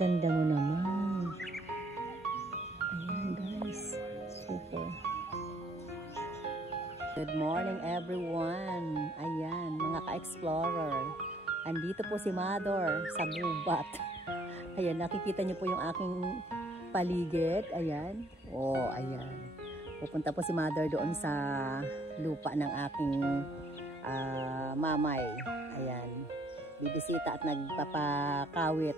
ganda mo naman. Ayan guys. Super. Good morning everyone. Ayan, mga ka-explorer. Andito po si Mother sa gubat. Ayan, nakikita niyo po yung aking paligid. Ayan. Oh, ayan. Pupunta po si Mother doon sa lupa ng aking mamay. Ayan. Bibisita at nagpapakawit.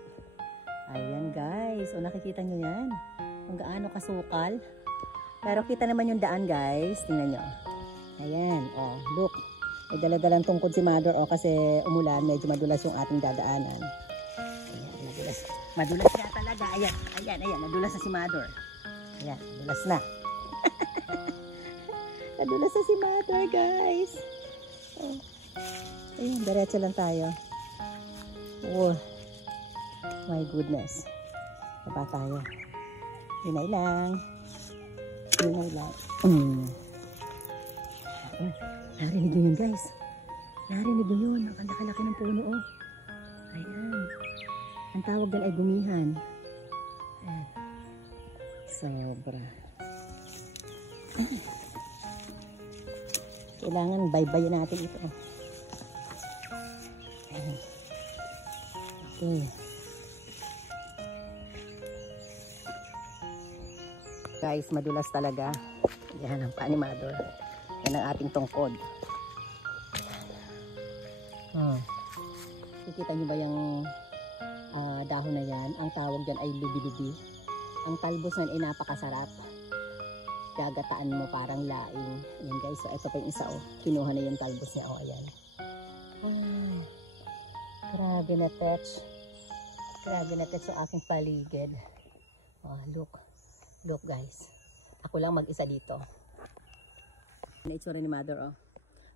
Ayan guys. O nakikita nyo yan. Kung gaano kasukal. Pero kita naman yung daan guys. Tingnan nyo. Ayan. O look. May daladalang tungkod si Mother. O kasi umulan. Medyo madulas yung ating dadaanan. Ayan. Madulas. Madulas na talaga. Ayan. Ayan. Ayan. Nadulas na si Mother. Ayan. Nadulas na. Nadulas na si Mother guys. Ayan. Diretso lang tayo. Oh, my goodness. Baba tayo. Hinay lang. Hinay lang. Narinig nyo yun guys. Narinig nyo yun. Ang laki-laki ng puno oh. Ayan. Ang tawag dyan ay gumihan. Ayan. Sobra. Kailangan baybayin natin ito. Ayan. Okay. Guys, madulas talaga. Yan ang paa ni Mother. Yan ang ating tungkod. Kikita nyo ba yung dahon na yan? Ang tawag dyan ay lubi-lubi. Ang talbos na ay napakasarap. Gagataan mo parang laing. Yan guys, so ito pa yung isa oh. Kinuha na yung talbos niya oh, ayan. Oh, grabe na touch. Grabe na touch sa aking paligid. Oh, look. Look guys. Ako lang mag-isa dito. Itsura ni Mother oh.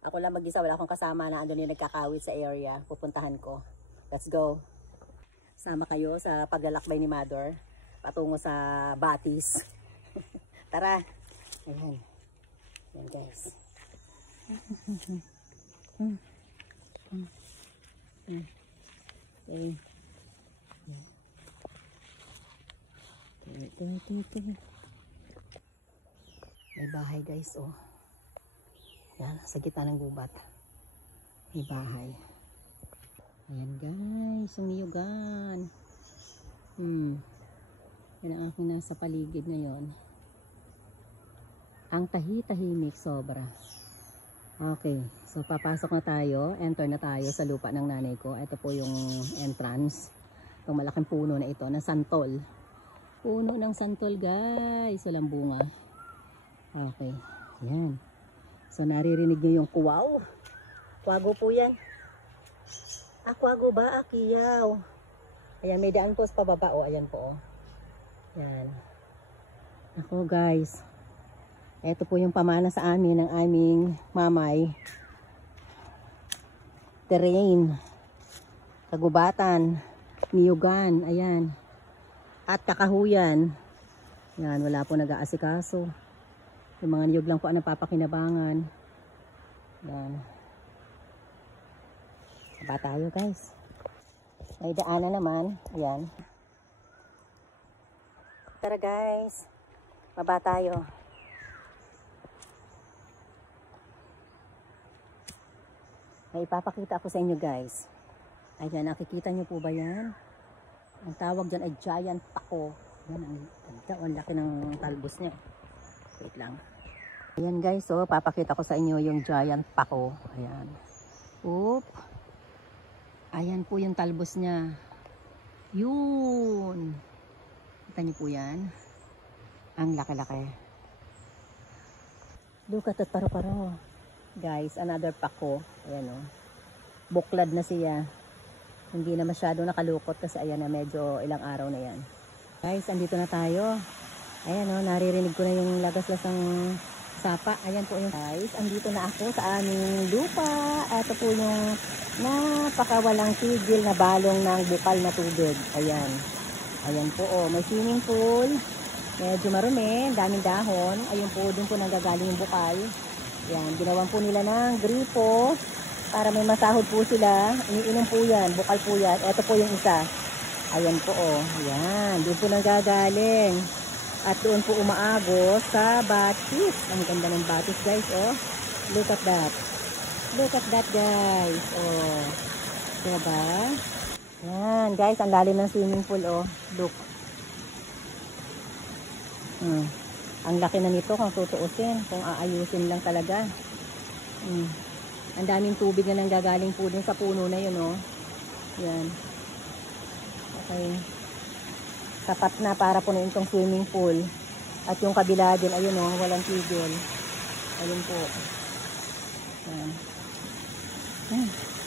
Ako lang mag-isa. Wala akong kasama na andun yung nagkakawit sa area. Pupuntahan ko. Let's go. Sama kayo sa paglalakbay ni Mother. Patungo sa Batis. Tara. Ayan. Ayan guys. Okay. May bahay guys oh. Yan, sa gitna ng gubat. May bahay. Ayan guys, sumiyugan. Yan ang aking nasa paligid ngayon. Ang tahimik sobra. Okay, so papasok na tayo. Enter na tayo sa lupa ng nanay ko. Ito po yung entrance. Itong malaking puno na ito na santol. Puno ng santol guys. Walang bunga. Okay. Yan. So naririnig nyo yung kuwaw. Kwago po yan. Kwago ba? Kiyaw. Ayan, may daan po sa pababa. O, ayan po. Oh. Yan. Ako guys. Ito po yung pamana sa amin ng aming mamay. Terrain. Kagubatan. Niyugan. Ayan. At kakahuyan. Yan, wala po nag-aasikaso. Yung mga niyog lang po ang napapakinabangan. Yan. Baba tayo guys. May daanan naman. Ayan. Tara guys. Baba tayo. May ipapakita ako sa inyo guys. Ayan, nakikita nyo po ba yan? Ang tawag dyan ay giant pako. Yan, ang laki ng talbos niya. Wait lang. Ayan guys, so papakita ko sa inyo yung giant pako. Ayan. Oop. Ayan po yung talbos niya. Yun. Kita niyo po yan. Ang laki-laki. Look at that paro-paro. Guys, another pako. Ayan o. Buklad na siya. Hindi na masyado nakalukot kasi ayan na medyo ilang araw na yan. Guys, andito na tayo. Ayan o, naririnig ko na yung lagas-lasang sapa. Ayan po yung guys. Andito na ako sa aming lupa. Ito po yung napakawalang tigil na balong ng bukal na tubig. Ayan. Ayan po o, may swimming pool. Medyo marumi, daming dahon. Ayun po, dun po nanggagaling yung bukal. Ayan, ginawan po nila ng gripo para may masahod po sila. Iniinom po yan, bukal po yan. Ito po yung isa. Ayan po oh. Yan. Doon po nanggagaling. At doon po umaagos sa batis. Ang ganda ng batis guys oh. Look at that. Look at that guys. Oh. Diba? Yan guys. Ang lalim ng swimming pool oh. Look. Ang laki na nito kung tutuusin. Kung aayusin lang talaga. Ang daming tubig na nanggagaling po dun sa puno na yun oh. Yan. Okay. Sapat na para punuin tong swimming pool. At yung kabila din, ayun oh, walang tigil. Ayun po. Yan.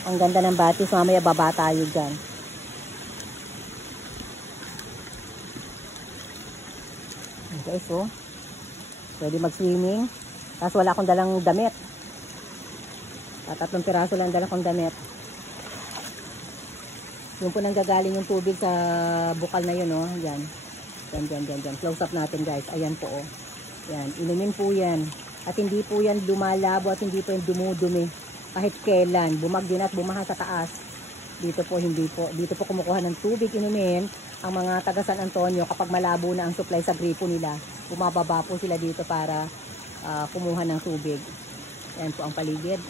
Ang ganda ng batis. Mamaya baba tayo dyan. Guys oh. Pwede mag-swimming. Tapos wala akong dalang damit. 3 piraso lang dala kong damit. Yung po nanggagaling yung tubig sa bukal na yun, oh. Yan. Yan. Close up natin, guys. Ayan po, oh. Yan. Inumin po yan. At hindi po yan lumalabo at hindi po yan dumudumi. Kahit kailan. Bumagyo na at bumaha sa taas. Dito po, hindi po. Dito po kumukuha ng tubig, inumin. Ang mga taga San Antonio, kapag malabo na ang supply sa gripo nila, bumababa po sila dito para kumuha ng tubig. Ayan po ang paligid.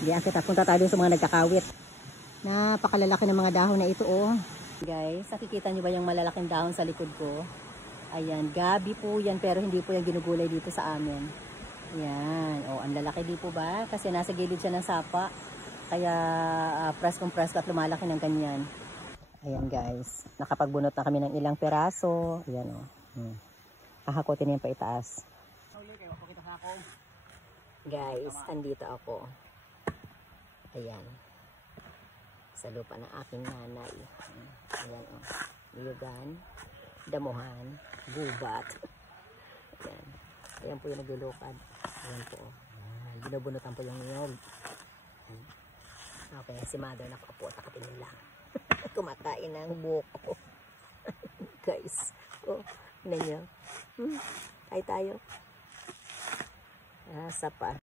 Hindi akit. Punta tayo sa mga nagkakawit. Napakalalaki ng mga dahon na ito oh. Guys, nakikita nyo ba yung malalaking dahon sa likod ko? Ayan, gabi po yan pero hindi po yan ginugulay dito sa amin. Ayan, oh, ang lalaki di po ba? Kasi nasa gilid siya ng sapa. Kaya press at lumalaki ng ganyan. Ayan guys, nakapagbunot na kami ng ilang piraso. Ayan oh. Hahakutin yung paitaas. Guys, andito ako. Ayan. Sa lupa ng aking nanay. Ayan o. Niyugan, damuhan, gubat. Ayan. Ayan po yung naglulukad. Ayan po. Binubunutan po yung niyog. Okay, si mother nakaupo. Takatingin lang. Kumakain ng buko. Guys. Oh, yun nyo. Tayo tayo. Asa pa.